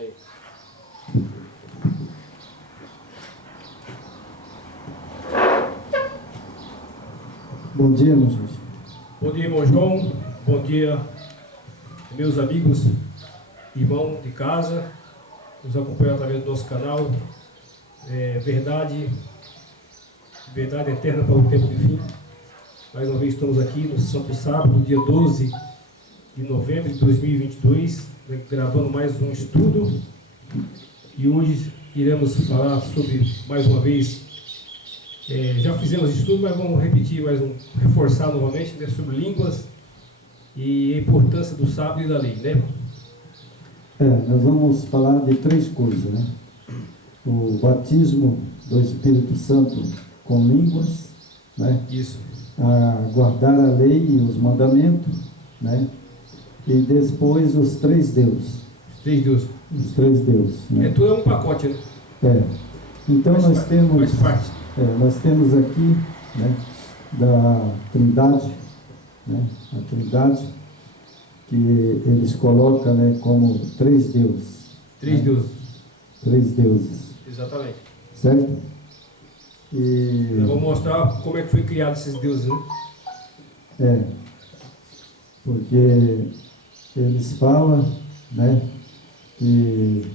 Aí. Bom dia, meu gente. Bom dia, irmão João. Bom dia, meus amigos, irmão de casa, nos acompanham através do nosso canal. Verdade eterna para o tempo de fim. Mais uma vez estamos aqui no Santo Sábado, dia 12 de novembro de 2022, gravando mais um estudo. E hoje iremos falar sobre, mais uma vez, já fizemos estudo, mas vamos repetir, reforçar novamente, né, sobre línguas e a importância do sábado e da lei, né? Nós vamos falar de três coisas, né? O batismo do Espírito Santo com línguas, né? Isso. A guardar a lei e os mandamentos, né? E depois os três deuses. Os três deuses. Né? Tudo é um pacote, né? Então nós temos aqui, né, da Trindade, né? A Trindade, que eles colocam, né, como três deuses. Três deuses. Três deuses. Exatamente. Certo? E eu vou mostrar como é que foi criado esses deuses, né? Porque eles falam, né, que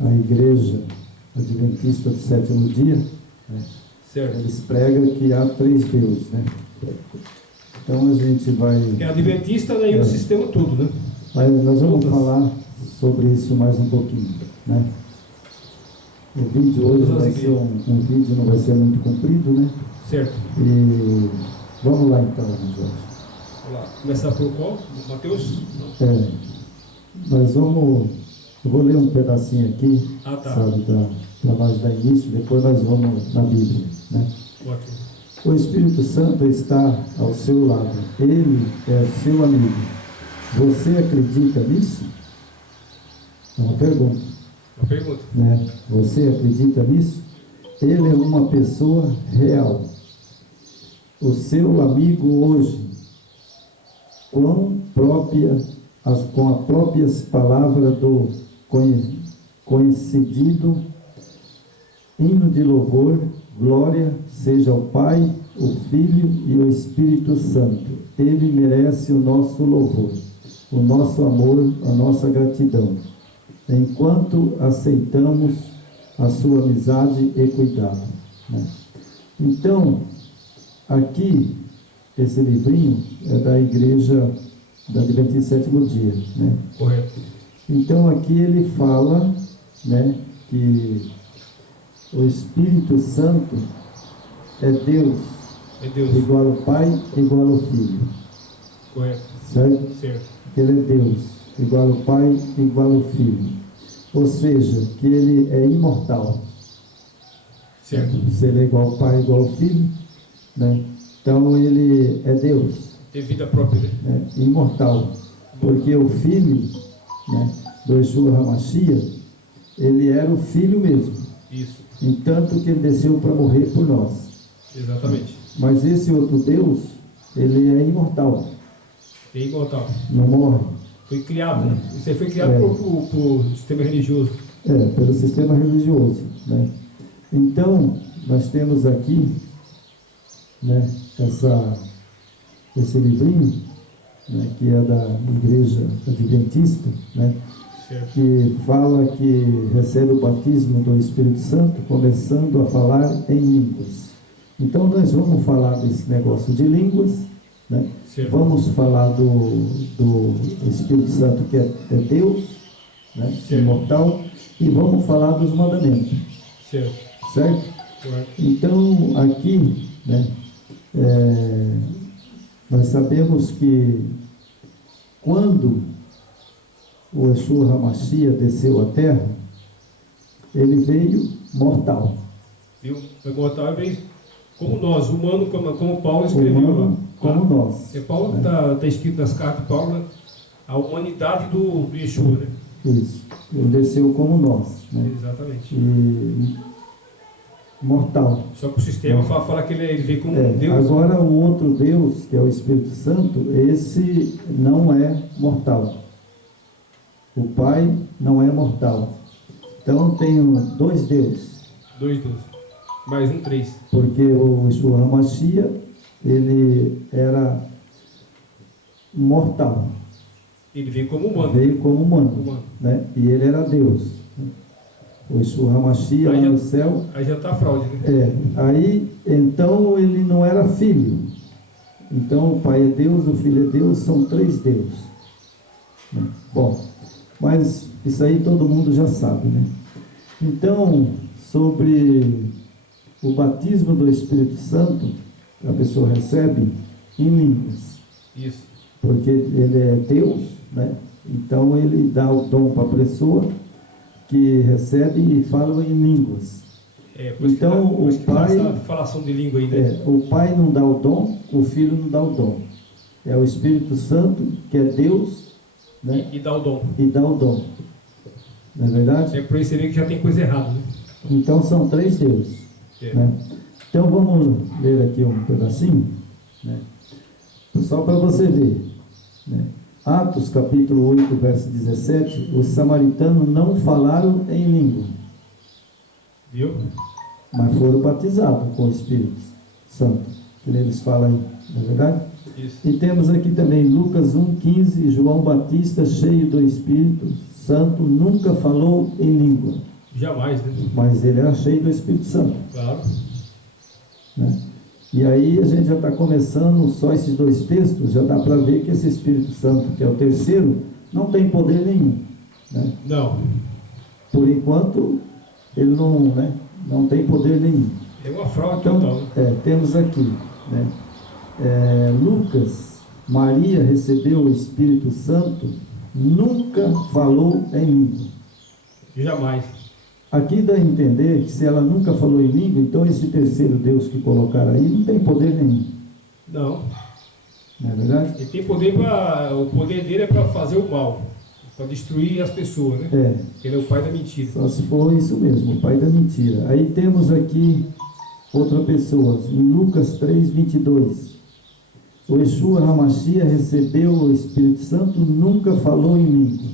a igreja adventista do sétimo dia, né, eles pregam que há três deuses, né? Então a gente vai... É adventista, né, e o sistema todo, né? Mas nós vamos falar sobre isso mais um pouquinho, né? O vídeo hoje vai ser um vídeo, não vai ser muito comprido, né? Certo. E vamos lá então, Jorge. Vamos lá. Começar por qual? Mateus? Nós vamos... Eu vou ler um pedacinho aqui, sabe, para nós dar início, depois nós vamos na Bíblia, né? Ótimo. O Espírito Santo está ao seu lado, ele é seu amigo. Você acredita nisso? É uma pergunta. Uma pergunta. Né? Você acredita nisso? Ele é uma pessoa real. O seu amigo hoje, com as próprias palavras do conhecido hino de louvor, glória seja ao Pai, o Filho e o Espírito Santo. Ele merece o nosso louvor, o nosso amor, a nossa gratidão, enquanto aceitamos a sua amizade e cuidado, né? Então, aqui, esse livrinho é da igreja da Adventista sétimo dia, né? Correto. Então, aqui ele fala, né, que o Espírito Santo é Deus. Igual ao Pai, igual ao Filho. Correto. Certo? Que ele é Deus, igual ao Pai, igual ao Filho. Ou seja, que ele é imortal. Certo. Se ele é igual ao Pai, igual ao Filho, né? Então ele é Deus. Tem vida própria, né? Imortal. Porque o Filho, né, do Yeshua HaMashiach, ele era o Filho mesmo. Isso. Entanto que ele desceu para morrer por nós. Exatamente. Mas esse outro Deus, ele é imortal. É imortal. Não morre. Foi criado, né? Isso aí foi criado por sistema religioso. Pelo sistema religioso, né? Então, nós temos aqui, né, esse livrinho, né, que é da igreja adventista, né? Certo. Que fala que recebe o batismo do Espírito Santo, começando a falar em línguas. Então nós vamos falar desse negócio de línguas, né? Vamos falar do Espírito Santo, que é Deus, né? Imortal, e vamos falar dos mandamentos. Certo? Correto. Então aqui, né, nós sabemos que quando o Yeshua HaMashiach desceu à terra, ele veio mortal. Viu? Foi mortal e veio como nós, humano, como Paulo escreveu humano, lá. Como nós. Paulo está escrito nas cartas de Paulo, né? A humanidade do Yeshua, né? Isso. Ele desceu como nós, né? Exatamente. mortal. Só que o sistema fala que ele veio como um Deus. Agora o outro Deus, que é o Espírito Santo, esse não é mortal. O Pai não é mortal. Então tenho dois deuses. Dois deuses. Mais um, três. Porque o Yeshua HaMashiach, ele era mortal. Ele veio como humano. Veio como humano. Né? E ele era Deus. O Yeshua HaMashiach lá no céu. Aí já está a fraude, né? Aí, então ele não era filho. Então o Pai é Deus, o Filho é Deus, são três deuses. Bom, mas isso aí todo mundo já sabe, né? Então, sobre o batismo do Espírito Santo, a pessoa recebe em línguas. Isso. Porque ele é Deus, né? Então ele dá o dom para a pessoa que recebe e fala em línguas. Então o Pai, essa falação de língua aí, né? O Pai não dá o dom, o Filho não dá o dom. É o Espírito Santo, que é Deus, né? E dá o dom. E dá o dom. Não é verdade? É por isso que já tem coisa errada, né? Então são três deuses. Né? Então vamos ler aqui um pedacinho, né? Só para você ver, né? Atos capítulo 8, verso 17, os samaritanos não falaram em língua. Viu? Mas foram batizados com o Espírito Santo, que eles falam aí, não é verdade? Isso. E temos aqui também Lucas 1,15, João Batista, cheio do Espírito Santo, nunca falou em língua. Jamais, né? Mas ele era cheio do Espírito Santo. Claro. Né? E aí a gente já está começando, só esses dois textos, já dá para ver que esse Espírito Santo, que é o terceiro, não tem poder nenhum. Né? Não. Por enquanto, ele não, né, não tem poder nenhum. É uma fraude Então, total, né? Temos aqui, né, Lucas, Maria recebeu o Espírito Santo, nunca falou em língua. Jamais. Aqui dá a entender que se ela nunca falou em língua, então esse terceiro Deus que colocaram aí não tem poder nenhum. Não. Não é verdade? Ele tem poder o poder dele é para fazer o mal, para destruir as pessoas, né? Ele é o pai da mentira. Só se for isso mesmo, o pai da mentira. Aí temos aqui outra pessoa, em Lucas 3, 22. O Yeshua HaMashiach recebeu o Espírito Santo, nunca falou em língua.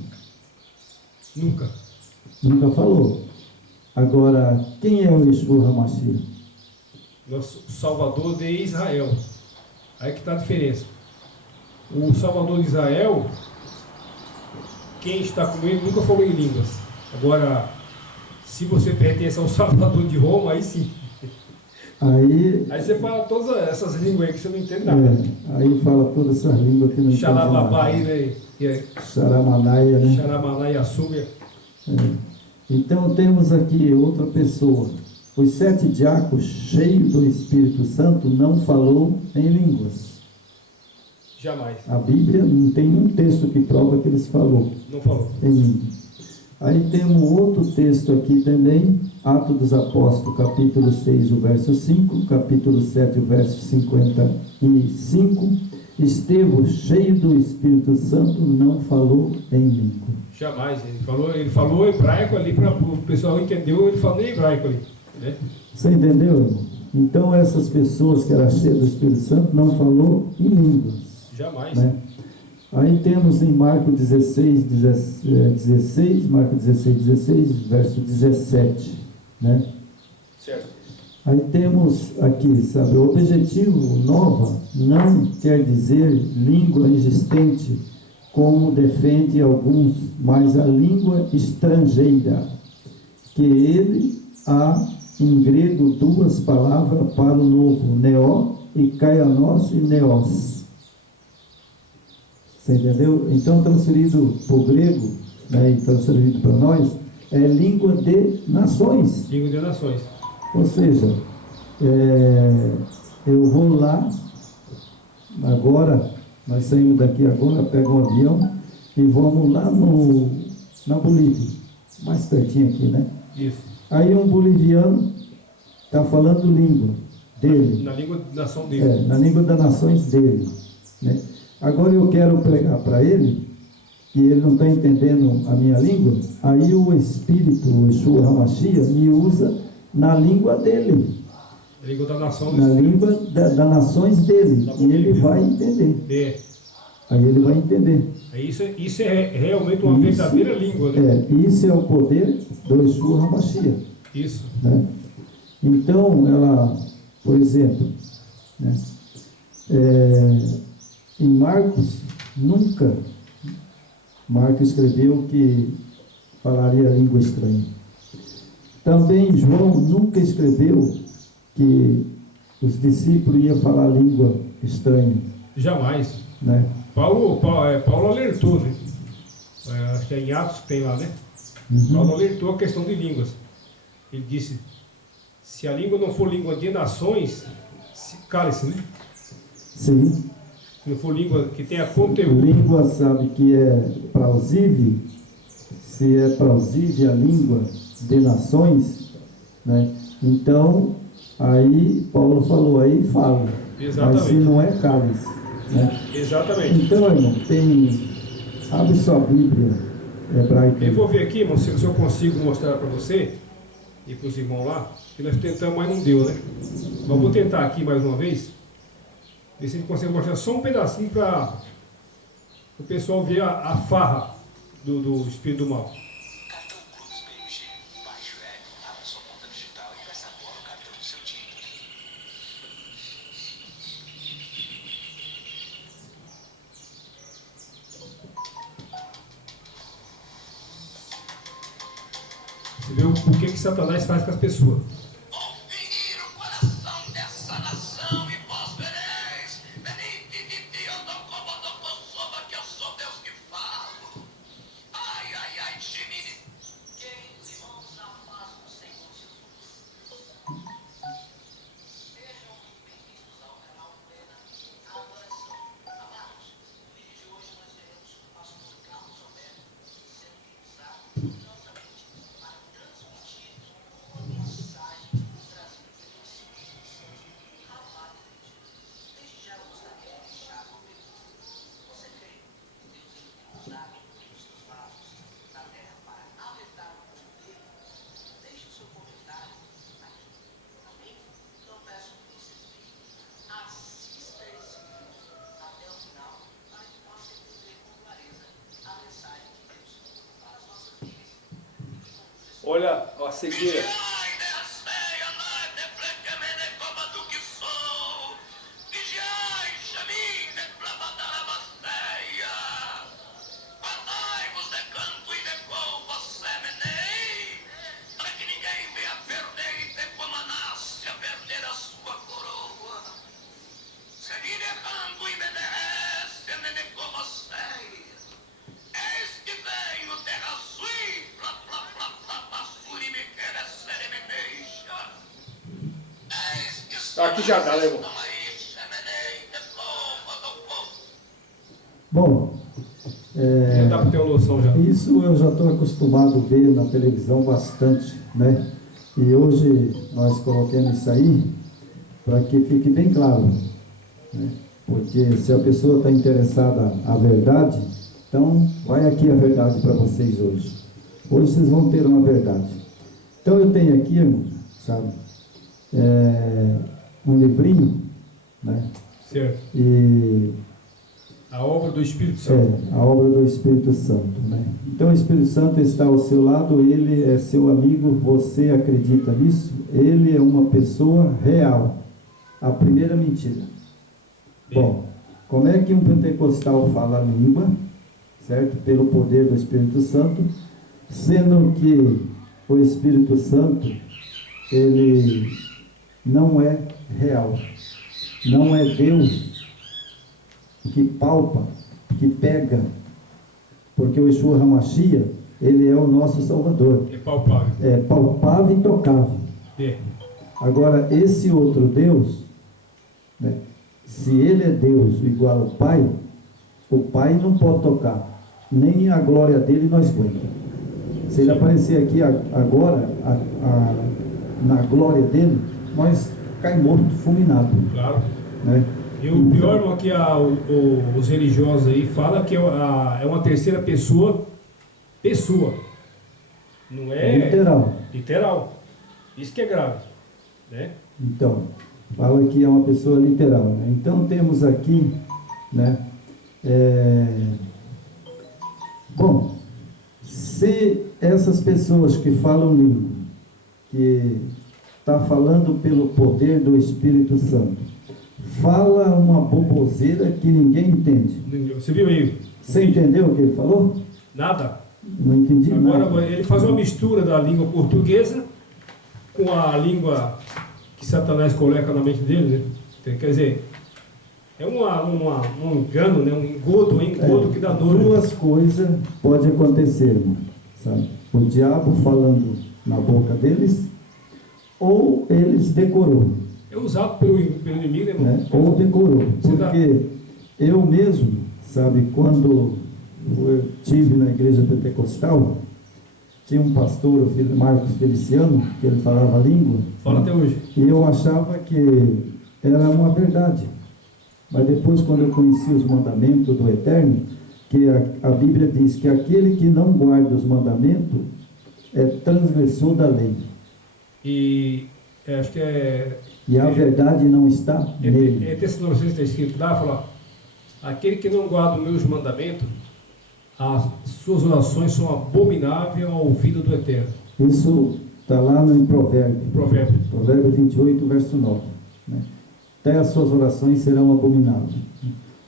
Nunca. Nunca falou. Agora, quem é o Yeshua HaMashiach? Nosso Salvador de Israel. Aí que está a diferença. O Salvador de Israel, quem está com ele nunca falou em línguas. Agora, se você pertence ao Salvador de Roma, aí sim. Aí você fala todas essas línguas aí que você não entende nada. Aí fala todas essas línguas que não entende nada. Xalababá aí, né? Xaramanaia, né? Xaramanaia, Súbia. Então temos aqui outra pessoa. Os 7 diáconos, cheios do Espírito Santo, não falou em línguas. Jamais. A Bíblia não tem um texto que prova que eles falou. Não falou. Em língua. Aí temos outro texto aqui também, Atos dos Apóstolos, capítulo 6, o verso 5, capítulo 7, o verso 55. Estevão, cheio do Espírito Santo, não falou em língua. Jamais. Ele falou hebraico ali, para o pessoal entendeu, ele falou em hebraico ali. Né? Você entendeu, irmão? Então essas pessoas que eram cheias do Espírito Santo não falou em línguas. Jamais. Né? Aí temos em Marcos 16, Marcos 16, verso 17, né? Certo. Aí temos aqui, sabe, o objetivo nova não quer dizer língua existente, como defende alguns, mas a língua estrangeira, que ele há em grego 2 palavras para o novo, neó e kaianos e neos. Você entendeu? Então, transferido para o grego, né, e transferido para nós, é língua de nações. Língua de nações. Ou seja, eu vou lá, agora, nós saímos daqui agora, pego um avião e vamos lá na Bolívia, mais pertinho aqui, né? Isso. Aí um boliviano está falando língua dele. Na língua da nação dele. Na língua das nações dele, né? Agora eu quero pregar para ele, e ele não está entendendo a minha língua, aí o Espírito, o Yeshua HaMashiach, me usa na língua dele, A língua da nação. na língua das nações dele, Da e ele boca vai entender. É. Aí ele vai entender. Isso é realmente uma verdadeira língua, né? Isso é o poder do Yeshua HaMashiach, Isso. né? Então, ela, por exemplo, né, em Marcos, nunca Marcos escreveu que falaria língua estranha. Também João nunca escreveu que os discípulos iam falar língua estranha, Jamais. né? Paulo alertou, né? Acho que é em Atos que tem lá, né? Uhum. Paulo alertou a questão de línguas. Ele disse, se a língua não for língua de nações, cale-se, né? Sim. Se não for língua que tenha conteúdo. Língua, sabe que é plausível, se é plausível a língua de nações, né? Então, aí Paulo falou, aí fala. Exatamente. Mas se não é, cale-se, né? Exatamente. Então, irmão, abre sua Bíblia hebraica. Eu vou ver aqui, irmão, se eu consigo mostrar para você e para os irmãos lá, que nós tentamos, mas não deu, né? Mas eu vou tentar aqui mais uma vez, ver se a gente consegue mostrar só um pedacinho para o pessoal ver a farra do espírito do mal. Cartão Cruz BMG. Baixe o app, abra sua conta digital e peça agora o cartão do seu time. Você vê o que Satanás faz com as pessoas. Vou ferir o coração dessa nação e vós vereis. Benite, eu não soba que eu sou Deus que falo. Ai, ai, ai, Jimini. Queridos irmãos, a paz do Senhor Jesus. Sejam muito bem-vindos ao canal Plena Adoração. Amados, no vídeo de hoje nós teremos o pastor Carlos Alberto sendo utilizado poderosamente para transmitir uma mensagem trazida pelo Espírito Santo à paz de Deus. Desde já eu gostaria de deixar uma pergunta. Você crê que Deus ele nos abre os seus vasos na terra para alertar o povo dele? Deixe o seu comentário aqui. Amém? Então peço que você assista esse vídeo até o final para que possa entender com clareza a mensagem de Deus para as nossas vidas. Olha a cegueira. Vigiai, descei, andai, deflequemene, como do que sou. Vigiai, chamine, plabadarabasteia. Guardai-vos de canto e de couva, semenei, para que ninguém venha perder e de como a Anácia perder a sua coroa. Seguine canto e bederece, nene como steia. Eis que venho, terra sui, plá, plá, plá, plá, passuri, me quer seremeneixa. Eis que Aqui já dá, né, irmão? aí, semenei, de louva do povo. Bom, Já dá para ter uma noção já. isso eu já estou acostumado a ver na televisão bastante, né? E hoje nós colocamos isso aí para que fique bem claro, né? Porque se a pessoa está interessada na verdade, então vai aqui a verdade para vocês hoje. Hoje vocês vão ter uma verdade. Então eu tenho aqui, irmão, sabe, um livrinho, né? Certo. E A obra do Espírito Santo. a obra do Espírito Santo, né? Então o Espírito Santo está ao seu lado, ele é seu amigo, você acredita nisso? Ele é uma pessoa real. A primeira mentira. Bom, como é que um pentecostal fala a língua, certo? Pelo poder do Espírito Santo, sendo que o Espírito Santo, ele não é real, não é Deus que palpa, que pega, porque o Yeshua HaMashiach, ele é o nosso Salvador, É palpável. é palpável e tocável. É. Agora, esse outro Deus, né, se ele é Deus igual ao Pai, o Pai não pode tocar, nem a glória dele nós aguenta. Se ele aparecer aqui agora, na glória dele, nós cai morto, fulminado, Claro. né? E o pior, irmão, que os religiosos aí falam que é uma terceira pessoa. Não é Literal. literal. Isso que é grave, né? Então, fala que é uma pessoa literal, né? Então temos aqui, né? Bom, se essas pessoas que falam língua, que está falando pelo poder do Espírito Santo, fala uma boboseira que ninguém entende. Você viu aí? Você entendeu o que ele falou? Nada. Não entendi nada. Agora ele faz uma mistura da língua portuguesa com a língua que Satanás coloca na mente dele, né? Quer dizer, é um engano, né? Um engodo que dá nojo. Duas coisas podem acontecer, irmão, sabe? O diabo falando na boca deles, ou eles decorou, É usado pelo inimigo, né, irmão? né? Ou decorou, Você dá- porque eu mesmo, sabe, quando eu estive na igreja pentecostal, tinha um pastor, o filho Marcos Feliciano, que ele falava a língua, Fala até hoje. e eu achava que era uma verdade. Mas depois, quando eu conheci os mandamentos do Eterno, que a Bíblia diz que aquele que não guarda os mandamentos é transgressor da lei. E acho que é E a verdade não está nele. Tessalonicenses está escrito lá, fala, aquele que não guarda os meus mandamentos, as suas orações são abomináveis ao ouvido do Eterno. Isso está lá no Provérbio. Provérbio. Provérbio 28, verso 9. Né? Até as suas orações serão abomináveis.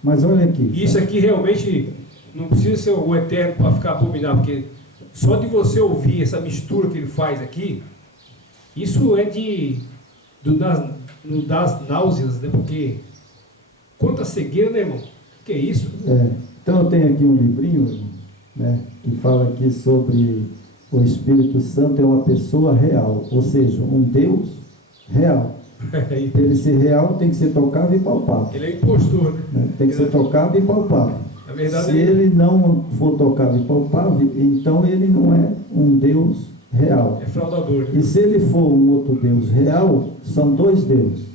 Mas olha aqui. E isso aqui realmente não precisa ser o Eterno para ficar abominável, porque só de você ouvir essa mistura que ele faz aqui, isso é das náuseas, né? Porque quanta cegueira, né, irmão? Que é isso? Então eu tenho aqui um livrinho, né, que fala aqui sobre o Espírito Santo é uma pessoa real, ou seja, um Deus real. Ele ser real tem que ser tocável e palpável. Ele é impostor, né? Né? Tem que ser tocável e palpável. Na verdade, Se ele não for tocável e palpável, então ele não é um Deus real. é fraudador. Né? E se ele for um outro Deus real, são dois deuses.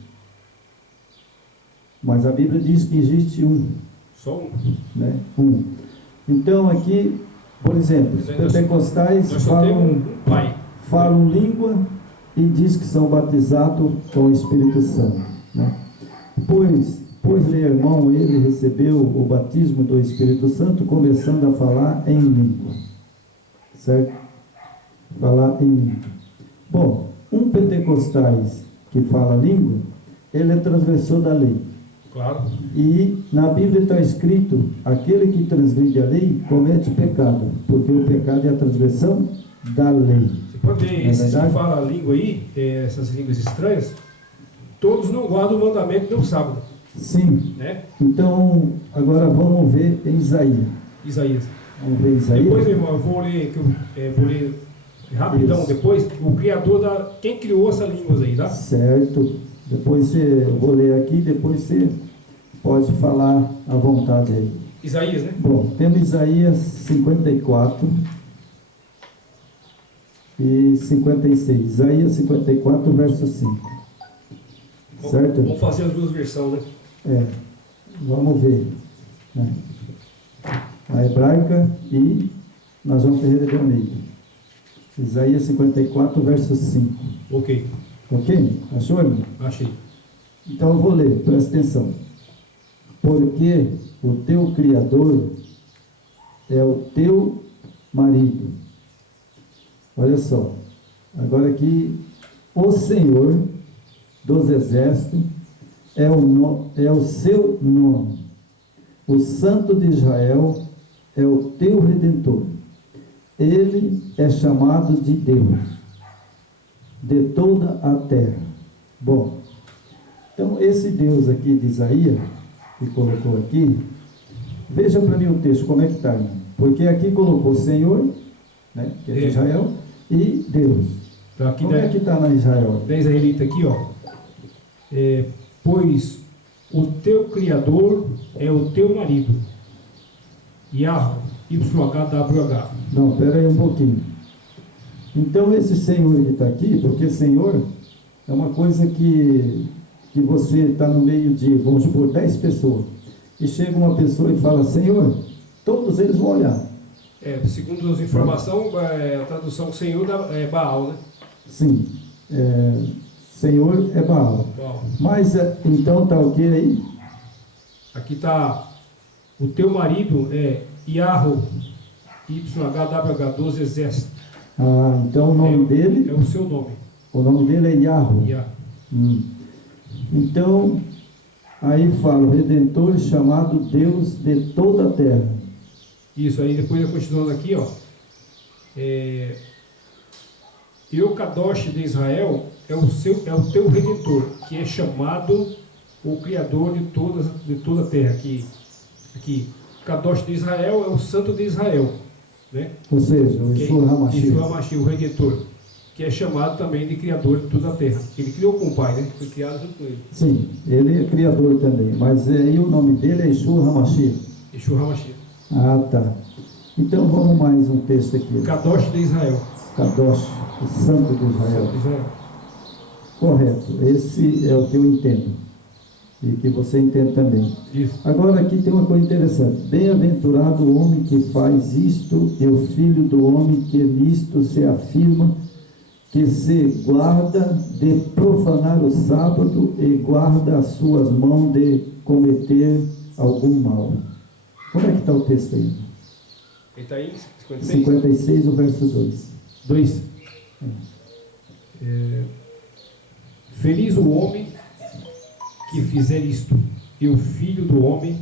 Mas a Bíblia diz que existe um. Só um. Né? Um. Então aqui, por exemplo, os pentecostais Nós só temos um pai. falam língua e diz que são batizados com o Espírito Santo. Né? Pois meu irmão, ele recebeu o batismo do Espírito Santo começando a falar em língua. Certo? Falar em língua. Bom, um pentecostais que fala língua, ele é transgressor da lei. Claro. E na Bíblia está escrito, aquele que transgride a lei comete pecado, porque o pecado é a transgressão da lei. Você pode ver, É esses verdade? que falam a língua aí, essas línguas estranhas, todos não guardam o mandamento do sábado, Sim. né? Então, agora vamos ver em Isaías. Isaías. Vamos ver Isaías. Depois, meu irmão, eu vou ler rapidão, Isso. depois, o criador quem criou essas línguas aí, tá? Certo. Depois eu vou ler aqui, depois você pode falar à vontade aí. Isaías, né? Bom, temos Isaías 54 e 56. Isaías 54, verso 5. Certo? Vamos fazer as duas versões, né? Vamos ver. Né? A hebraica e na João Ferreira de Almeida. Isaías 54, verso 5. Ok, Ok? Achou, irmão? achei. Então eu vou ler, presta atenção. Porque o teu Criador é o teu marido. Olha só. Agora aqui, o Senhor dos Exércitos é o seu nome. O Santo de Israel é o teu Redentor. Ele é chamado de Deus de toda a terra. Bom, então esse Deus aqui de Isaías, que colocou aqui, veja para mim o texto, como é que está, irmão? Porque aqui colocou Senhor, né, que é de Israel, e Deus. Então aqui Como é que está na Israel? 10 israelita aqui, ó. Pois o teu Criador é o teu marido. YHWH. Não, espera aí um pouquinho. Então esse Senhor que está aqui, porque Senhor é uma coisa que você está no meio de, vamos supor, 10 pessoas, e chega uma pessoa e fala, Senhor, todos eles vão olhar. Segundo as informações, a tradução Senhor é Baal, né? Sim. Senhor é Baal. Bom, Mas então tá o que aí? aqui está, o teu marido é Yahoo, YHWH, 12 exércitos. Ah, então o nome dele, É o seu nome. o nome dele é Yahweh. Yah. Então, aí fala, o Redentor chamado Deus de toda a terra. Isso, aí depois continuando aqui, ó. Eu, Kadosh de Israel, é o teu Redentor, que é chamado o Criador de toda a terra. Aqui, Kadosh de Israel é o Santo de Israel, né? Ou seja, o Yeshua HaMashiach. Yeshua HaMashiach, o Redentor, que é chamado também de Criador de toda a terra. Ele criou com o Pai, né? Foi criado junto com ele. Sim, ele é criador também, mas aí o nome dele é Yeshua HaMashiach. Yeshua HaMashiach. Ah, tá. Então vamos mais um texto aqui. Kadosh de Israel. Kadosh, o Santo de Israel. Santo de Israel. Correto, esse é o que eu entendo. E que você entende também. Isso. Agora aqui tem uma coisa interessante. Bem-aventurado o homem que faz isto, e o filho do homem que nisto se afirma, que se guarda de profanar o sábado e guarda as suas mãos de cometer algum mal. Como é que está o texto aí? Ele está aí, 56? 56, o verso 2. 2. Feliz o homem que fizer isto, e o filho do homem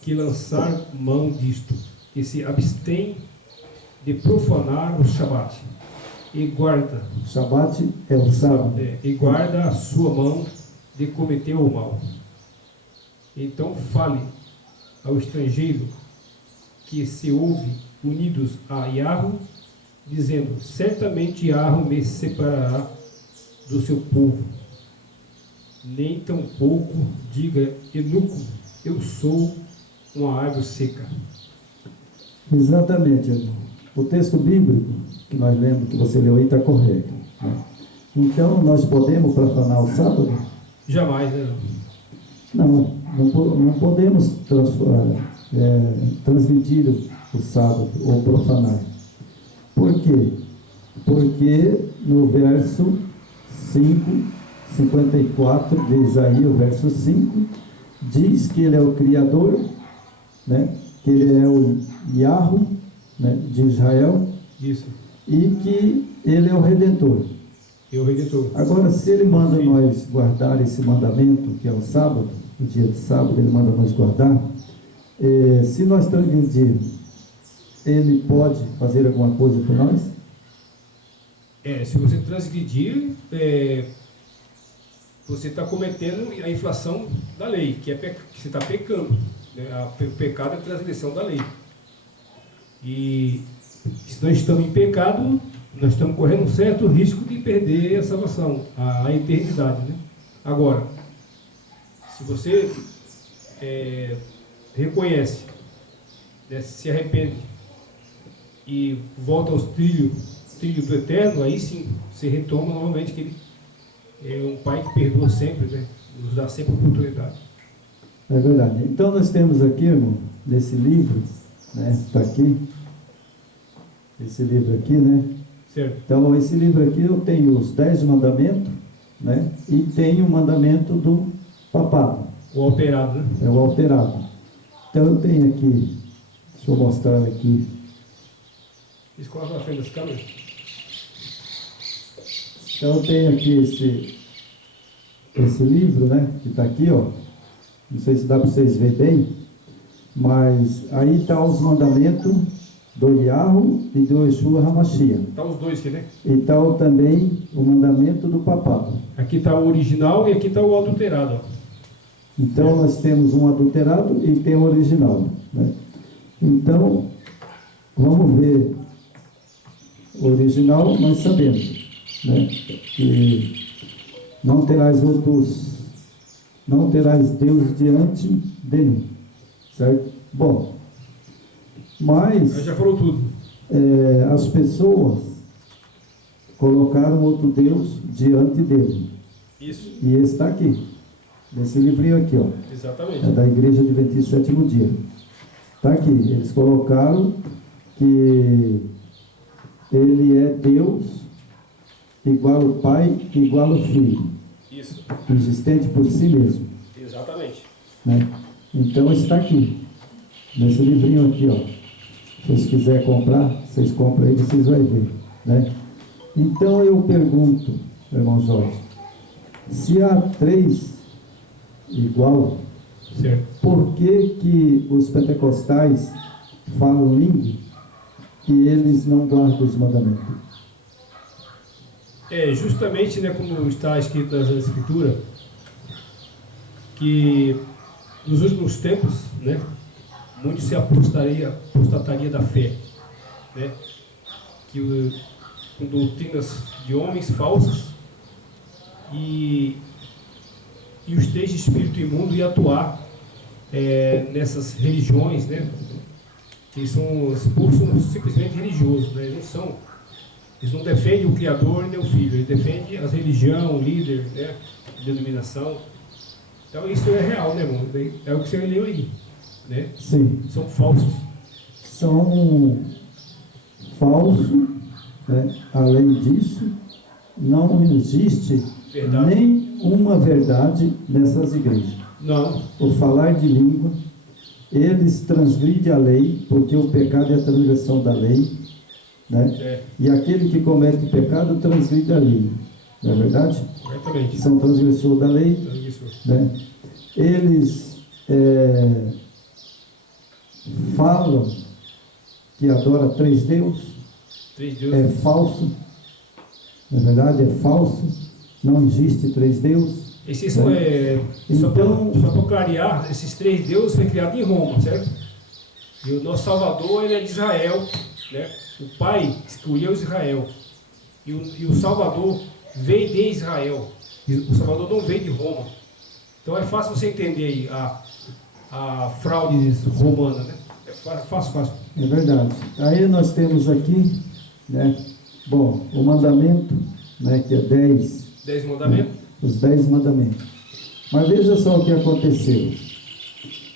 que lançar mão disto, que se abstém de profanar o Shabat, e guarda, Shabat é o sábado. e guarda a sua mão de cometer o mal. Então fale ao estrangeiro que se ouve unidos a Yahweh, dizendo, certamente Yahweh me separará do seu povo. Nem tampouco diga, Eunuco, eu sou uma árvore seca. Exatamente, irmão. O texto bíblico que nós lemos, que você leu aí, está correto, né? Então, nós podemos profanar o sábado? Jamais, né? Não podemos transgredir o sábado ou profanar. Por quê? Porque no verso 54 de Isaías, o verso 5, diz que ele é o Criador, né? Que ele é o Yahweh, né? De Israel, Isso. e que ele é o Redentor. Eu Redentor. Agora, se ele manda Sim. nós guardar esse mandamento, que é o sábado, o dia de sábado, ele manda nós guardar, se nós transgredirmos, ele pode fazer alguma coisa por nós? Se você transgredir, você está cometendo a infração da lei, que você está pecando, né? O pecado é a transgressão da lei. E se nós estamos em pecado, nós estamos correndo um certo risco de perder a salvação, a eternidade, né? Agora, se você reconhece, né, se arrepende e volta aos trilhos do eterno, aí sim, você retoma novamente que ele é um pai que perdoa sempre, né? Nos dá sempre oportunidade. É verdade. Então nós temos aqui, irmão, nesse livro, né? Está aqui, esse livro aqui, né? Certo. Então esse livro aqui eu tenho os 10 mandamentos, né? E tenho o mandamento do papado, O alterado, né? é o alterado. Então eu tenho aqui, deixa eu mostrar aqui. Eles colocam na frente das câmeras. Então eu tenho aqui esse livro, né? Que está aqui, ó. Não sei se dá para vocês verem bem, mas aí está os mandamentos do Yahweh e do Yeshua HaMashiach. Tá os dois aqui, né? E está também o mandamento do papado. Aqui está o original e aqui está o adulterado, ó. Então nós temos um adulterado e tem o original, né? Então, vamos ver o original, nós sabemos, né? Que não terás Deus diante de mim, certo? Bom, mas Aí já falou tudo. as pessoas colocaram outro Deus diante dele, Isso. e esse está aqui, nesse livrinho aqui, ó. Exatamente. É da Igreja Adventista do Sétimo Dia. Está aqui. Eles colocaram que ele é Deus igual o Pai, igual o Filho, Isso, existente por si mesmo, exatamente. né? Então está aqui, nesse livrinho aqui, ó. Se vocês quiserem comprar, vocês compram aí, vocês vão ver, né? Então eu pergunto, irmão Jorge, se há três igual, Certo. por que os pentecostais falam língua e eles não guardam os mandamentos? É justamente, né, como está escrito na Escritura, que nos últimos tempos, né, muito se apostataria da fé, né, com doutrinas de homens falsas e os três de espírito imundo iam atuar nessas religiões, né, que os povos são simplesmente religiosos, né, eles não defendem o Criador nem o Filho, eles defendem a religião, o líder, né, a denominação. Então isso é real, né, irmão? É o que você leu aí, né? Sim. São falsos. São falsos, né? Além disso, não existe Verdade. nem uma verdade nessas igrejas. Não, O falar de língua, eles transgridem a lei, porque o pecado é a transgressão da lei, né? E aquele que comete pecado transgride a lei, não é verdade? corretamente. São transgressores da lei, Então, isso. né? Eles falam que adora três deuses, Três é deuses. falso, na verdade é falso, não existe três deuses. Esses são, Então- só para clarear, esses três deuses foi criado em Roma, certo? E o nosso Salvador, ele é de Israel, né? O Pai escolheu Israel. E o Salvador veio de Israel. E o Salvador não veio de Roma. Então é fácil você entender aí a fraude romana, né? É fácil. É verdade. Aí nós temos aqui, né, bom, o mandamento, né, que é 10, 10 mandamentos. os 10 mandamentos. Mas veja só o que aconteceu.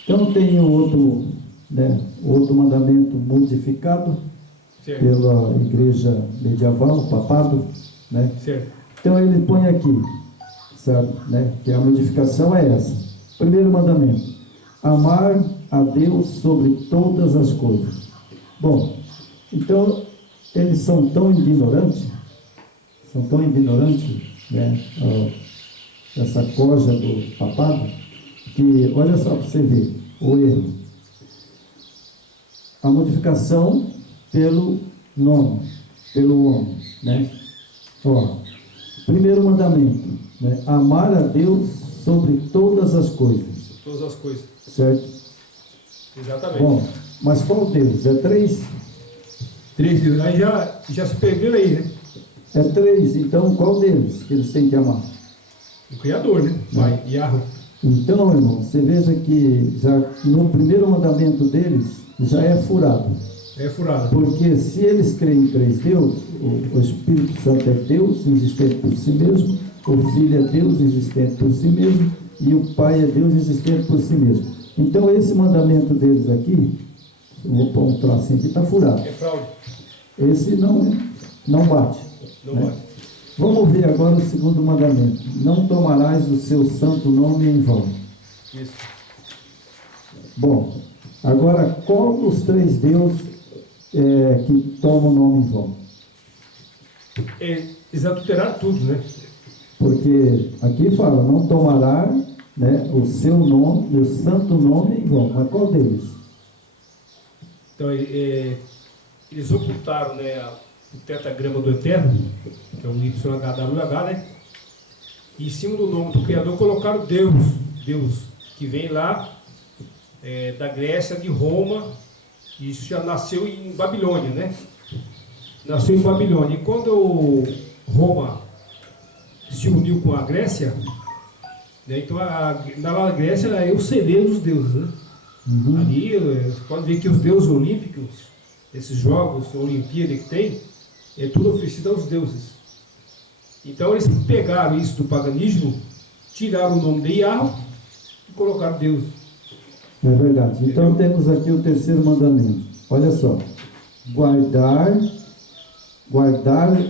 Então tem o outro, né, outro mandamento modificado Certo. pela igreja medieval, o papado, né? Certo. Então ele põe aqui, sabe, né, que a modificação é essa. Primeiro mandamento: amar a Deus sobre todas as coisas. Bom, então eles são tão ignorantes, né, essa coja do papado, que olha só para você ver o erro. A modificação pelo nome, pelo homem, né? Ó, primeiro mandamento, né? Amar a Deus sobre todas as coisas, Todas as coisas. certo? Exatamente. Bom, mas qual Deus? É três? Três deuses. Aí já se perderam aí, né? É três, então qual deles que eles têm que amar? O Criador, né? Pai, Yahweh. Então, irmão, você veja que já no primeiro mandamento deles já é furado. É furado. Porque se eles creem em três deuses, o Espírito Santo é Deus, existente por si mesmo, o Filho é Deus, existente por si mesmo, e o Pai é Deus, existente por si mesmo. Então esse mandamento deles aqui, eu vou pôr um tracinho aqui, está furado. É fraude. Esse não bate. Não né? pode. Vamos ver agora o segundo mandamento: não tomarás o seu santo nome em vão. Isso. Bom, agora qual dos três deuses que toma o nome em vão? Eles adulteraram tudo, né? Porque aqui fala, não tomará, né, o seu nome, o santo nome em vão. Mas qual deles? Então, eles ocultaram, né, o tetragrama do Eterno, que é o YHWH, né? E em cima do nome do Criador colocaram Deus, que vem lá da Grécia, de Roma. Isso já nasceu em Babilônia, né? Nasceu em Babilônia. E quando Roma se uniu com a Grécia, né, então na Grécia é o celeiro dos deuses, né? Uhum. Ali você pode ver que os deuses olímpicos, esses jogos, a Olimpíada que tem, é tudo oferecido aos deuses. Então eles pegaram isso do paganismo, tiraram o nome de Yahweh e colocaram Deus. É verdade. Então temos aqui o terceiro mandamento. Olha só. Guardar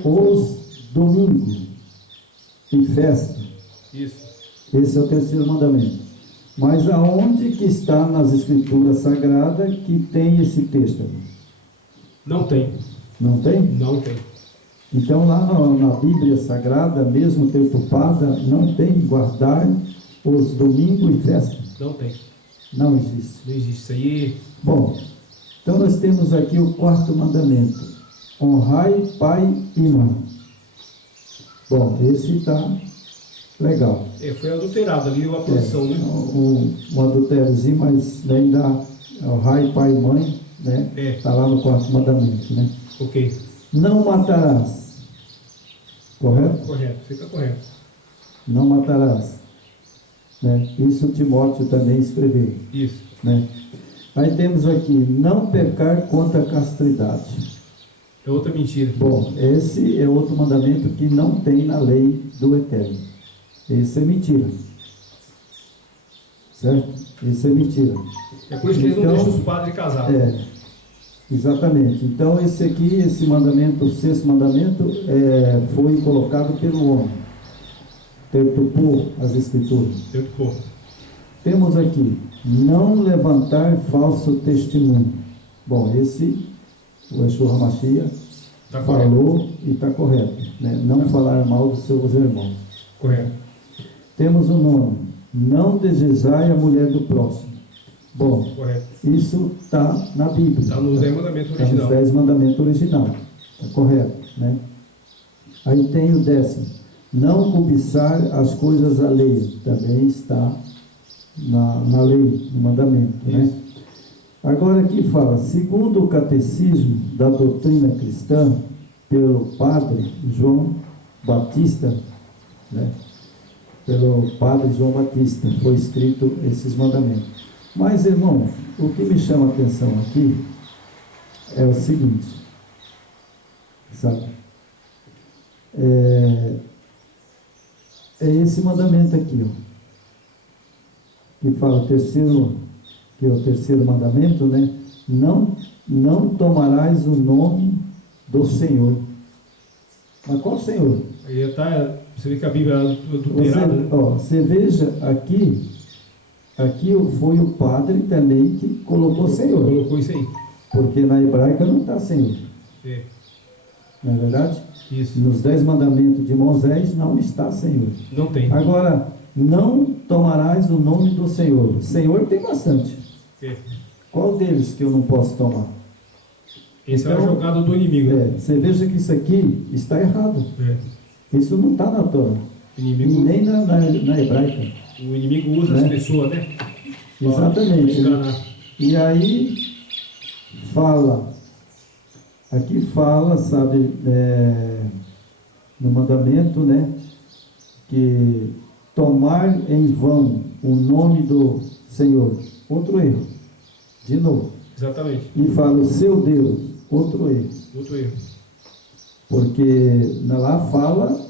os domingo e festa. Isso. Esse é o terceiro mandamento. Mas aonde que está nas Escrituras Sagradas que tem esse texto? Não tem. Não tem? Não tem. Então lá na Bíblia Sagrada, mesmo deturpada, não tem guardar os domingos e festa. Não tem. Não existe. Não existe. Isso aí. Bom, então nós temos aqui o quarto mandamento: honrai pai e mãe. Bom, esse está legal. Foi adulterado ali a posição, né? Um adultériozinho, mas ainda honrai pai e mãe, né? Está lá no quarto mandamento, né? Ok. Não matarás. Correto? Correto. Fica correto. Não matarás. Né? Isso Timóteo também escreveu. Isso. Né? Aí temos aqui, não pecar contra a castridade. É outra mentira. Bom, esse é outro mandamento que não tem na lei do Eterno. Esse é mentira. Certo? Esse é mentira. É por isso que eles não Então, deixam os padres casados. Exatamente. Então esse aqui, esse mandamento, o sexto mandamento, foi colocado pelo homem. Perturbou as Escrituras. Perturbou. Temos aqui, não levantar falso testemunho. Bom, esse, o Yeshua HaMashiach Tá falou e está correto. Né? Não falar mal dos seus irmãos. Correto. Temos o nome, não desejai a mulher do próximo. Bom, Correto. isso está na Bíblia. Está nos 10 mandamentos Está nos original. 10 mandamentos original. Está correto, né? Aí tem o 10º. Não cobiçar as coisas alheias. Também está na lei, no mandamento, né? Agora aqui fala, segundo o catecismo da doutrina cristã, pelo padre João Batista, né? Pelo padre João Batista, foi escrito esses mandamentos. Mas, irmão, o que me chama a atenção aqui é o seguinte, sabe? É esse mandamento aqui, ó, que fala o terceiro, que é o terceiro mandamento, né? Não tomarás o nome do Senhor. Mas qual Senhor? Aí está, você vê que a Bíblia é adulterada. Né? Você veja aqui foi o padre também que colocou Senhor. Colocou isso aí. Porque na hebraica não está Senhor. É. Não é verdade? Isso. Nos 10 mandamentos de Moisés não está Senhor. Não tem. Agora, não tomarás o nome do Senhor. Senhor tem bastante. É. Qual deles que eu não posso tomar? Esse é a jogada do inimigo. Você veja que isso aqui está errado. Isso não está na Torá. Inimigo, nem na hebraica. O inimigo usa as pessoas, né? Exatamente. Enganar. E aí fala, aqui fala, sabe, no mandamento, né, que tomar em vão o nome do Senhor, outro erro, de novo. Exatamente. E fala o seu Deus, outro erro. Outro erro. Porque lá fala,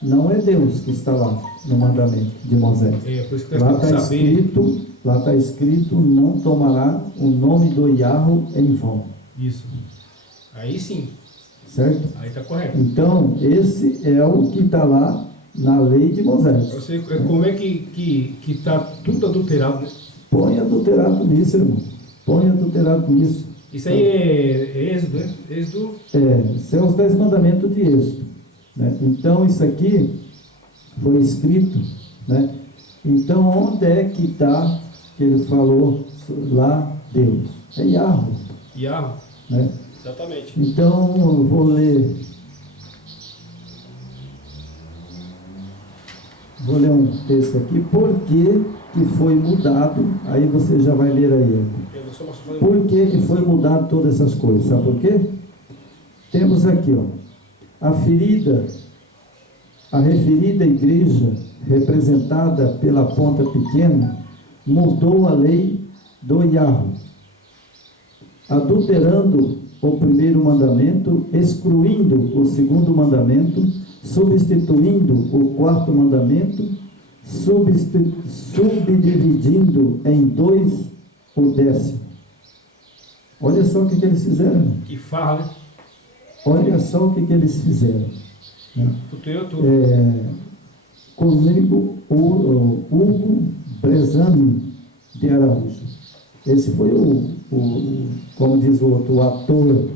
não é Deus que está lá no mandamento de Moisés. Por isso que lá está escrito, não tomará o nome do Yahweh em vão. Isso. Aí sim. Certo? Aí está correto. Então, esse é o que está lá na lei de Moisés. Você, como é que está tudo adulterado, né? Põe adulterado nisso, irmão. Põe adulterado nisso. Isso aí é Êxodo, né? Êxodo. São os 10 mandamentos de Êxodo. Né? Então, isso aqui foi escrito, né? Então, onde é que está que ele falou lá Deus? É Yahweh. Yahweh. Né? Exatamente. Então, eu vou ler um texto aqui, por que foi mudado, aí você já vai ler aí. Por que foi mudado todas essas coisas? Sabe por quê? Temos aqui, ó, a referida igreja, representada pela ponta pequena, mudou a lei do Yahweh, adulterando o primeiro mandamento, excluindo o segundo mandamento, substituindo o quarto mandamento, subdividindo em 2 o 10º. Olha só o que eles fizeram. Que farra, né? Olha só o que eles fizeram. né? Tudo. Comigo, o Hugo Brezani de Araújo. Esse foi como diz o outro, o ator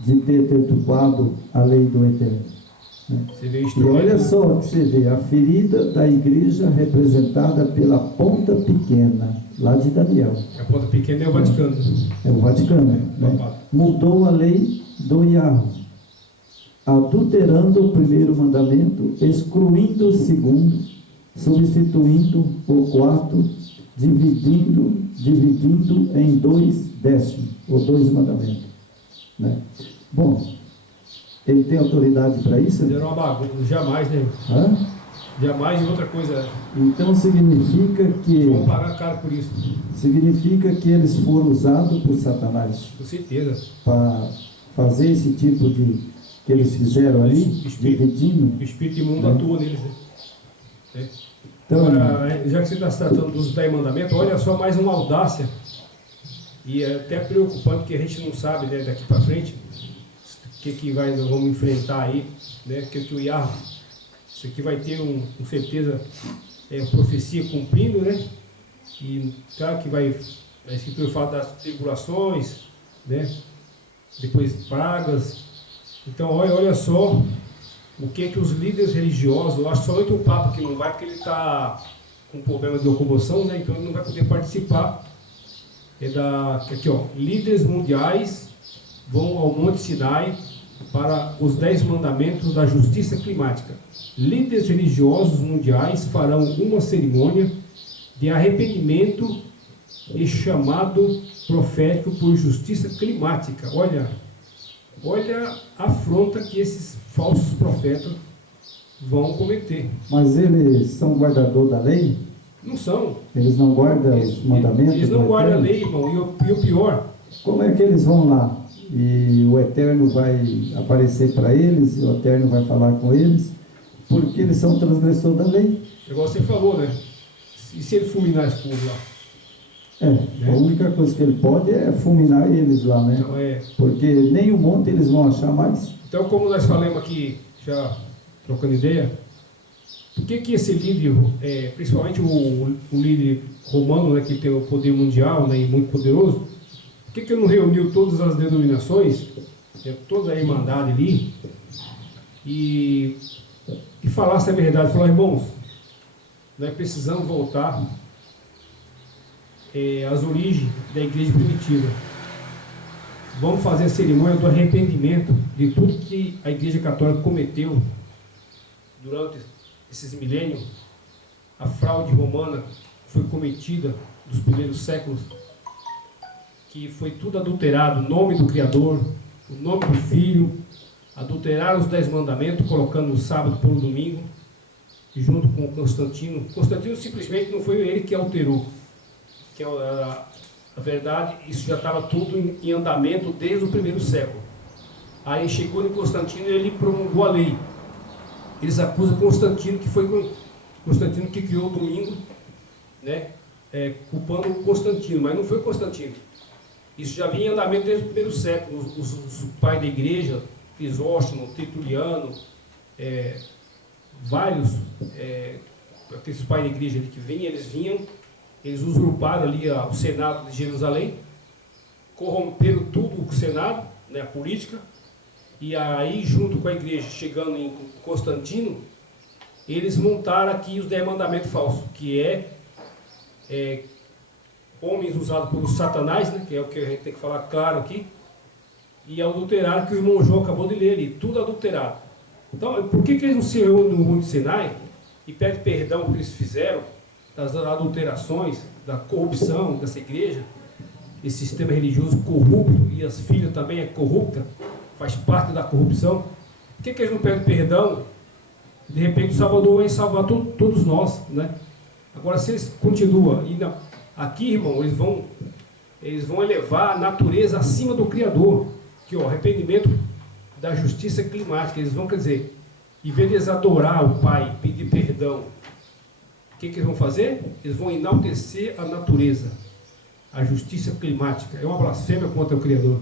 de ter perturbado a lei do Eterno, né? Você vê E olha só que você vê, a ferida da igreja representada pela ponta pequena, lá de Daniel. A ponta pequena é o Vaticano. É o Vaticano, né? Mudou a lei do Yahweh, adulterando o primeiro mandamento, excluindo o segundo, substituindo o quarto, dividindo em 2/10, ou 2 mandamentos, né? Bom, ele tem autoridade para isso? Fizeram uma bagunça, jamais, né? Hã? Jamais e outra coisa. Então significa que Vão pagar caro por isso. eles foram usados por Satanás Com certeza. para fazer esse tipo de que eles fizeram ali, dividindo. O espírito imundo atua neles, né? Então, Agora, já que você está tratando dos 10 mandamentos, olha só mais uma audácia. E é até preocupante que a gente não sabe, né, daqui para frente o que vamos enfrentar aí, né? Que o Yahweh, isso aqui vai ter com certeza profecia cumprindo, né? E claro que a Escritura fala das tribulações, né? Depois pragas. Então olha só o que os líderes religiosos, eu acho somente o Papa que não vai porque ele está com problema de locomoção, né? Então ele não vai poder participar. Aqui, ó, líderes mundiais vão ao Monte Sinai para os 10 mandamentos da justiça climática. Líderes religiosos mundiais farão uma cerimônia de arrependimento e chamado profético por justiça climática. Olha a afronta que esses falsos profetas vão cometer. mas eles são guardador da lei? Não são. Eles não guardam os mandamentos? Eles não do guardam a Eterno? lei, irmão. E o pior, Como é que eles vão lá? E o Eterno vai aparecer para eles, e o Eterno vai falar com eles, porque eles são transgressores da lei. igual você falou, né? E se ele fulminar esse povo lá? A única coisa que ele pode é fulminar eles lá, né? Então, Porque nem o monte eles vão achar mais. Então, como nós falamos aqui, já trocando ideia, por que esse líder, principalmente o líder romano, né, que tem o poder mundial, né, e muito poderoso, por que ele não reuniu todas as denominações, toda a irmandade ali, e falasse a verdade? Falou, irmãos, nós precisamos voltar às origens da igreja primitiva. Vamos fazer a cerimônia do arrependimento de tudo que a igreja católica cometeu durante esses milênios. A fraude romana foi cometida nos primeiros séculos, que foi tudo adulterado, o nome do Criador, o nome do Filho, adulteraram os 10 mandamentos, colocando o sábado por um domingo, junto com Constantino. Constantino simplesmente não foi ele que alterou, que a verdade, isso já estava tudo em andamento desde o primeiro século. Aí chegou em Constantino e ele promulgou a lei. Eles acusam Constantino, que foi Constantino que criou o domingo, né, culpando Constantino, mas não foi Constantino. Isso já vinha em andamento desde o primeiro século. Os pais da igreja, Crisóstomo, Tertuliano, vários aqueles pais da igreja ali que vinham, eles usurparam ali o Senado de Jerusalém, corromperam tudo o Senado, né, a política, e aí junto com a igreja, chegando em Constantino, eles montaram aqui os 10 mandamentos falsos, que homens usados por Satanás, né, que é o que a gente tem que falar claro aqui, e adulterado, que o irmão João acabou de ler ali, tudo adulterado. Então, por que eles não se reúnem no Monte Sinai e pedem perdão por que eles fizeram, das adulterações, da corrupção dessa igreja, esse sistema religioso corrupto, e as filhas também é corrupta, faz parte da corrupção? Por que eles não pedem perdão? De repente o Salvador vai salvar todos nós, né? Agora, se eles continuam, aqui, irmão, eles vão elevar a natureza acima do Criador, que o arrependimento da justiça climática. Eles vão, quer dizer, em vez de eles adorar o Pai, pedir perdão, o que eles vão fazer? Eles vão enaltecer a natureza, a justiça climática. É uma blasfêmia contra o Criador.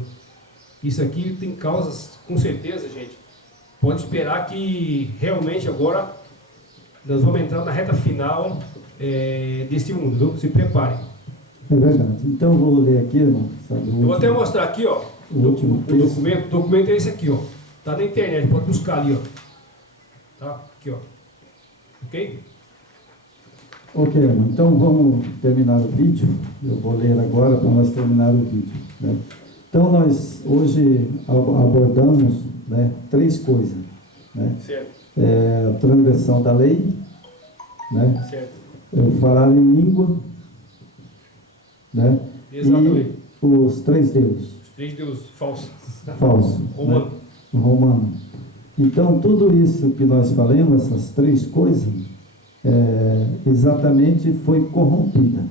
Isso aqui tem causas, com certeza, gente, pode esperar que realmente agora nós vamos entrar na reta final desse mundo, viu? Se preparem. É verdade. Então, vou ler aqui, irmão. Sabe, Eu vou até mostrar aqui, ó, o último o texto. documento. O documento é esse aqui, ó. Tá na internet, pode buscar ali, ó. Tá? Aqui, ó. Ok? Ok, irmão. Então, vamos terminar o vídeo. Eu vou ler agora para nós terminar o vídeo, né? Então, nós hoje abordamos, né, 3 coisas, né? Certo. A transgressão da lei, né? Certo. Falar em língua, né? Exatamente. E os 3 deuses, Os 3 deuses falsos. falso, Romano. né? Romano. Então, tudo isso que nós falamos, essas 3 coisas, exatamente foi corrompida.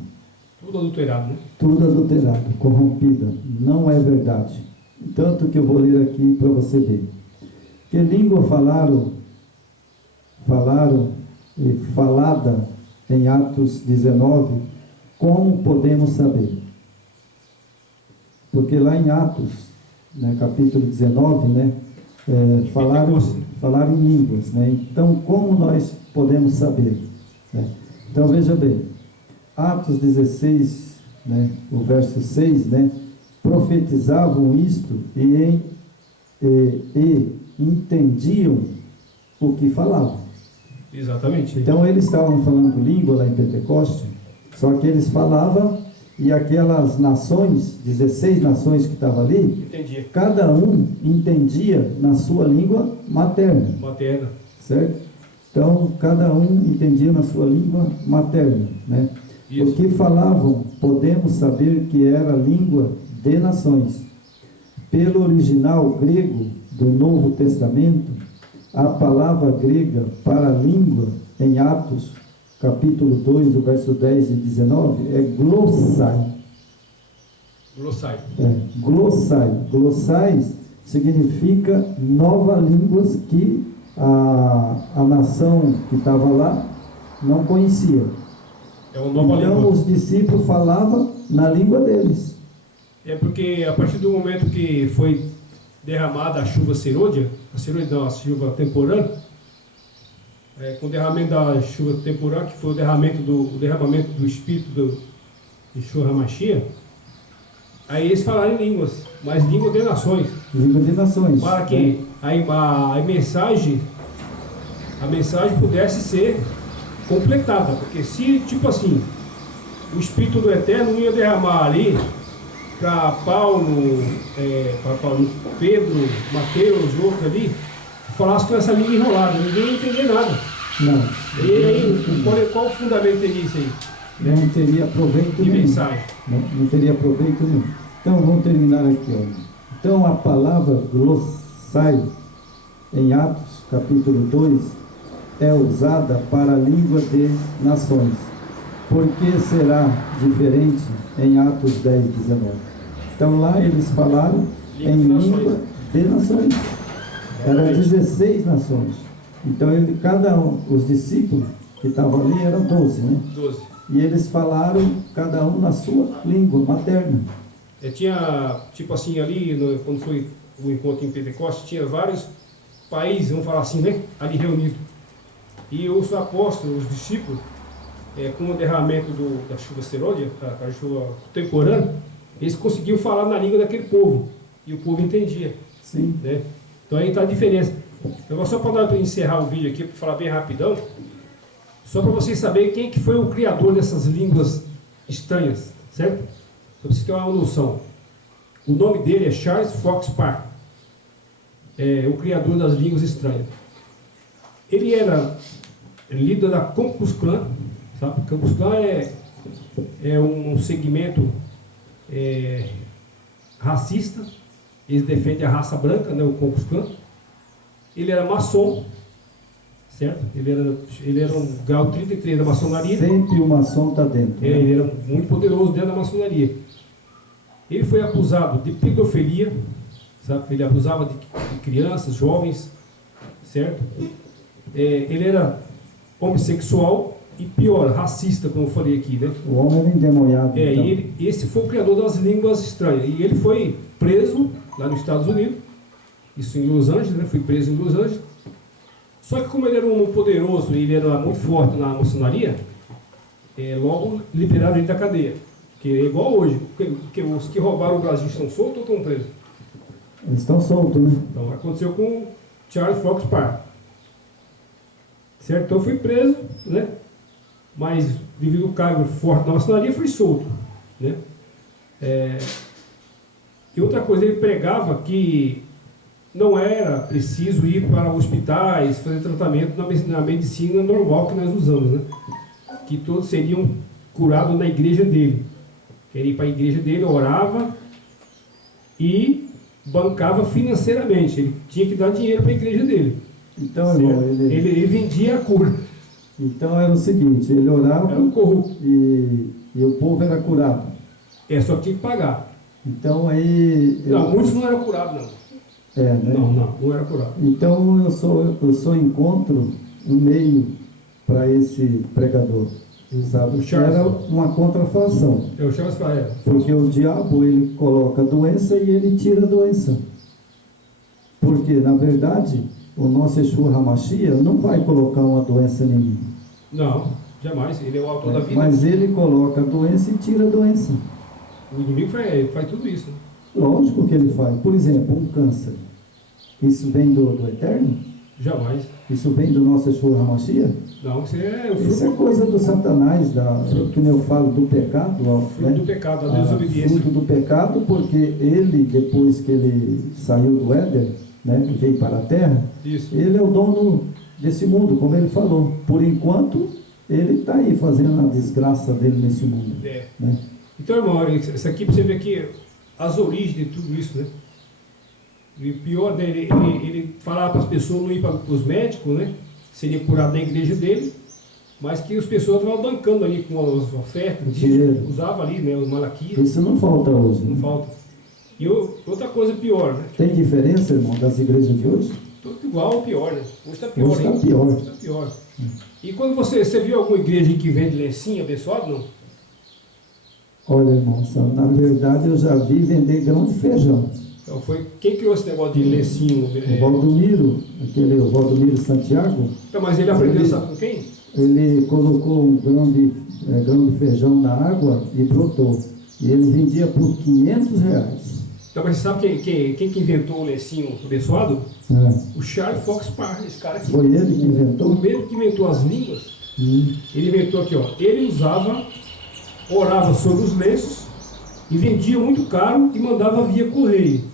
Tudo adulterado, né? Tudo adulterado, corrompida. Não é verdade. Tanto que eu vou ler aqui para você ver. Que língua falaram e falada em Atos 19, como podemos saber? Porque lá em Atos, né, capítulo 19, né, falaram em línguas, né? Então, como nós podemos saber, né? Então, veja bem, Atos 16, né, o verso 6, né, profetizavam isto e entendiam o que falavam. Exatamente. Então, eles estavam falando língua lá em Pentecoste, só que eles falavam e aquelas nações, 16 nações que estavam ali, Entendi. cada um entendia na sua língua materna, Materna. certo? Então, cada um entendia na sua língua materna, né? Isso. O que falavam, podemos saber que era língua de nações. Pelo original grego do Novo Testamento, a palavra grega para língua, em Atos, capítulo 2, o verso 10 e 19, é glossai. Glossário. Glossai. Glossais significa nova línguas que a nação que estava lá não conhecia. É uma nova Então língua. os discípulos falavam na língua deles. É porque a partir do momento que foi derramada a chuva serôdia, a chuva temporã, com o derramamento da chuva temporã, que foi o derramamento do Espírito de Yeshua HaMashiach, aí eles falaram em línguas, mas língua de nações, Língua de nações. para que a mensagem pudesse ser completada, porque se, tipo assim, o Espírito do Eterno ia derramar ali para Paulo, Pedro, Mateus, outros ali, falasse com essa língua enrolada, ninguém ia entender nada. Não. E aí, qual o fundamento disso aí? Não teria proveito De nenhum. mensagem. Não teria proveito nenhum. Então vamos terminar aqui, ó. Então a palavra glossai em Atos capítulo 2 é usada para a língua de nações. Por que será diferente em Atos 10, 19? Então lá eles falaram em língua de nações. Eram 16 nações. Então os discípulos que estavam ali eram 12, né? 12. E eles falaram cada um na sua língua materna. Tinha, tipo assim, ali, quando foi o encontro em Pentecostes, tinha vários países, vamos falar assim, né? Ali reunidos. E os apóstolos, os discípulos, com o derramamento da chuva serôdia, da chuva temporã, eles conseguiam falar na língua daquele povo. E o povo entendia. Sim. Né? Então aí está a diferença. Então, só para encerrar o vídeo aqui, para falar bem rapidão, só para vocês saberem quem que foi o criador dessas línguas estranhas, certo? Para vocês terem uma noção. O nome dele é Charles Fox Parker, o criador das línguas estranhas. Ele era líder da Ku Klux Klan, sabe? Ku Klux Klan é um segmento racista. Eles defendem a raça branca, né, o Ku Klux Klan. Ele era maçom, certo? Ele era um grau 33 da maçonaria. Sempre o maçom está dentro. Né? Ele era muito poderoso dentro da maçonaria. Ele foi acusado de pedofilia, sabe? Ele abusava de crianças, jovens, certo? Ele era homossexual e pior, racista, como eu falei aqui, né? O homem era endemoniado. Então. Esse foi o criador das línguas estranhas. E ele foi preso lá nos Estados Unidos isso em Los Angeles, né? Fui preso em Los Angeles. Só que como ele era um homem poderoso e ele era muito forte na maçonaria, logo liberaram ele da cadeia. Que é igual hoje, porque os que roubaram o Brasil estão soltos ou estão presos? Eles estão soltos, né? Então aconteceu com o Charles Fox Parr. Certo? Então eu fui preso, né? Mas devido ao cargo forte da maçonaria, fui solto, né? E outra coisa, ele pregava que não era preciso ir para hospitais, fazer tratamento na medicina normal que nós usamos, né? Que todos seriam curados na igreja dele. Ele ia para a igreja dele, orava e bancava financeiramente. Ele tinha que dar dinheiro para a igreja dele. Então, irmão, ele vendia a cura. Então era o seguinte, ele orava Era um corrupto. e o povo era curado. Só tinha que pagar. Então aí... Não, muitos não eram curados, não. Né? Não era curado. Então eu só encontro um meio para esse pregador, sabe? O Charles. Era uma contrafação, Eu chamo esse cara. porque o diabo ele coloca a doença e ele tira a doença. Porque na verdade o nosso Yeshua HaMashiach não vai colocar uma doença em mim. Não, jamais. Ele é o autor da vida. Mas ele coloca a doença e tira a doença. O inimigo faz tudo isso. Né? Lógico que ele faz. Por exemplo, um câncer. Isso vem do Eterno? Jamais. Isso vem do nosso Yeshua HaMashiach? Não, isso é o Isso é fruto, coisa do Satanás, que nem eu falo, do pecado. Ó, fruto do pecado, da desobediência. Fruto do pecado, porque ele, depois que ele saiu do Éden, né, e veio para a terra, Isso. ele é o dono desse mundo, como ele falou. Por enquanto, ele está aí fazendo a desgraça dele nesse mundo. Né? Então, irmão, isso aqui para você ver aqui as origens de tudo isso, né? E o pior dele, ele falava para as pessoas não ir para os médicos, né? Seria curado na igreja dele, mas que as pessoas estavam bancando ali com as ofertas, Dinheiro. usava ali, né? Os malaquias, Isso não falta hoje. não Né? falta. E outra coisa pior, né? Tem diferença, irmão, das igrejas de hoje? Tudo igual ou pior, né? Hoje está pior, Hoje hein? está pior. Hoje está pior. E quando você viu alguma igreja que vende lencinho abençoado, não? Olha, irmão, na verdade eu já vi vender grão de feijão. Então quem criou esse negócio de lencinho? O Valdomiro, o Valdomiro Santiago, Então, mas ele aprendeu, sabe com quem? ele colocou um grão de feijão na água e brotou. E ele vendia por R$500. Então, mas você sabe quem que inventou o lencinho abençoado? É. O Charles Fox Parr, esse cara aqui. Foi ele que inventou? O mesmo que inventou as línguas, ele inventou aqui, ó. Ele orava sobre os lenços e vendia muito caro e mandava via correio.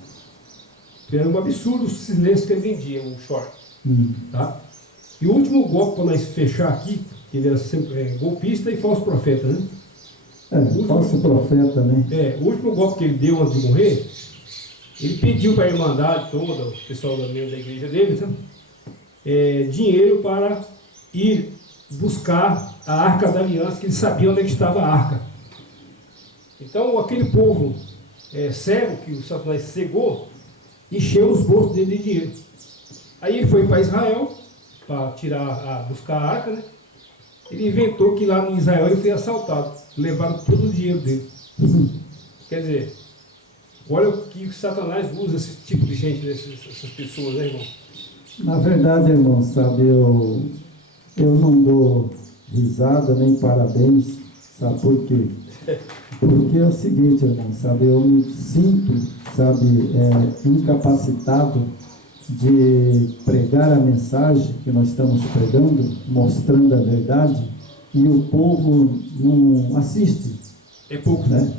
Era um absurdo esses lenços que ele vendia, o short. Tá? E o último golpe, para nós fechar aqui, ele era sempre golpista e falso profeta, né? Falso profeta, né? O último golpe que ele deu antes de morrer, ele pediu para a irmandade toda, o pessoal da igreja dele, sabe? Dinheiro para ir buscar a Arca da Aliança, que ele sabia onde é que estava a Arca. Então, aquele povo cego, que o Satanás cegou, encheu os bolsos dele de dinheiro. Aí ele foi para Israel, para buscar a Arca, né? Ele inventou que lá em Israel ele foi assaltado, levaram todo o dinheiro dele. Quer dizer, olha o que Satanás usa esse tipo de gente, essas pessoas, né, irmão? Na verdade, irmão, sabe, eu não dou risada nem parabéns, sabe por quê? Porque é o seguinte, irmão, sabe, eu me sinto, sabe, incapacitado de pregar a mensagem que nós estamos pregando, mostrando a verdade, e o povo não assiste. É pouco, né?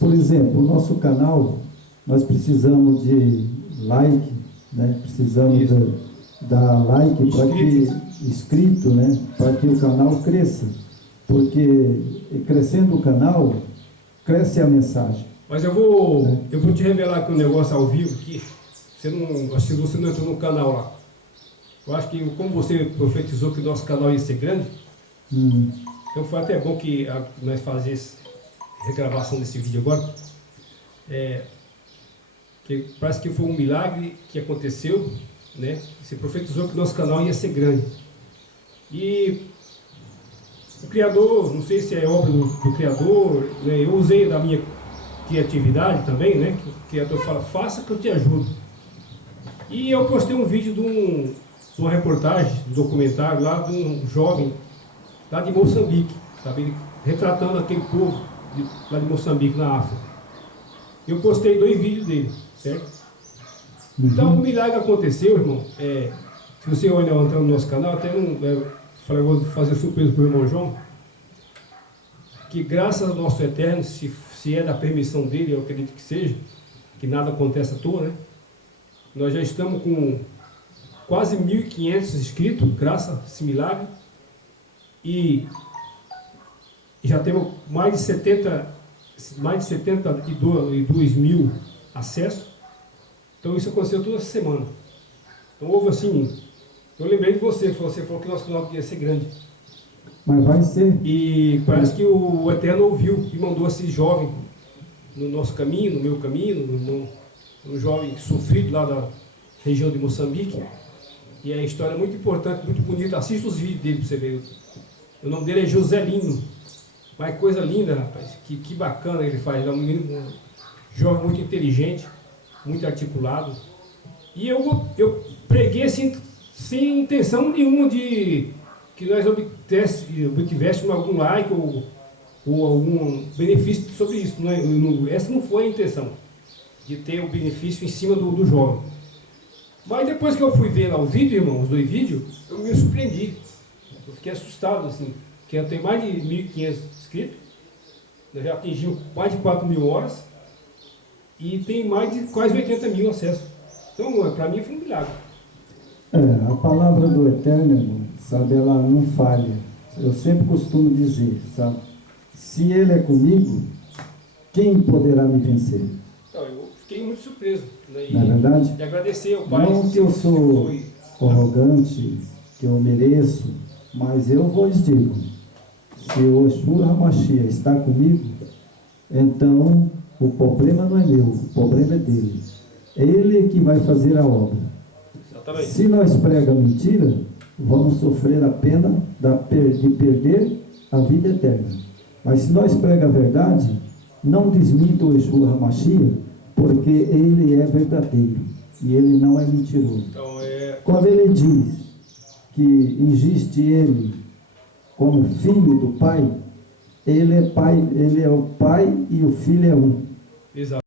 Por exemplo, o nosso canal, nós precisamos de like, né? Precisamos dar like para que inscrito, né? Para que o canal cresça, porque crescendo o canal, cresce a mensagem. Mas eu vou te revelar aqui um negócio ao vivo aqui. Acho que você não entrou no canal lá. Eu acho que como você profetizou que o nosso canal ia ser grande, então foi até bom que nós fazíamos regravação desse vídeo agora. Que parece que foi um milagre que aconteceu, né? Você profetizou que o nosso canal ia ser grande. E o Criador, não sei se é obra do Criador, né? Eu usei da minha criatividade também, né? Que o Criador fala, faça que eu te ajudo. E eu postei um vídeo de uma reportagem, um documentário lá de um jovem lá de Moçambique, sabe? Ele retratando aquele povo lá de Moçambique, na África. Eu postei 2 vídeos dele, certo? Então, o milagre aconteceu, irmão. Se você olhar entrar no nosso canal, até falei, vou fazer surpresa para o irmão João, que graças ao nosso Eterno, se é da permissão dele, eu acredito que seja, que nada acontece à toa, né? Nós já estamos com quase 1.500 inscritos, graças a esse milagre, e já temos mais de 72 mil acessos. Então isso aconteceu toda semana. Então houve assim, eu lembrei de você falou que nosso canal ia ser grande. Mas vai ser. E parece que o Eterno ouviu e mandou esse jovem no nosso caminho, no meu caminho, um jovem sofrido lá da região de Moçambique. E a história é muito importante, muito bonita. Assista os vídeos dele para você ver. O nome dele é Joselino. Mas coisa linda, rapaz. Que bacana ele faz. Ele é um menino, um jovem muito inteligente, muito articulado. E eu preguei assim, sem intenção nenhuma de que nós obtivéssemos algum like ou algum benefício sobre isso. Essa não foi a intenção, de ter o benefício em cima do jovem. Mas depois que eu fui ver lá o vídeo, irmão, os 2 vídeos, eu me surpreendi. Eu fiquei assustado, assim, porque eu tenho mais de 1.500 inscritos, nós já atingimos mais de 4.000 horas e tem mais de quase 80 mil acessos. Então, para mim foi um milagre. A palavra do Eterno, irmão, sabe, ela não falha. Eu sempre costumo dizer, sabe, se Ele é comigo, quem poderá me vencer? Então, eu fiquei muito surpreso, né? Não é verdade? E agradecer ao Pai. Não que eu sou arrogante, que eu mereço, mas eu vos digo, se o Yeshua HaMashiach está comigo, então o problema não é meu, o problema é dele. Ele que vai fazer a obra. Exatamente. Se nós pregamos mentira, vamos sofrer a pena de perder a vida eterna. Mas se nós pregamos a verdade, não desminta o Yeshua HaMashiach, porque ele é verdadeiro e ele não é mentiroso. Então, Quando ele diz que existe ele como filho do Pai, ele é pai, ele é o Pai e o Filho é um. Exato.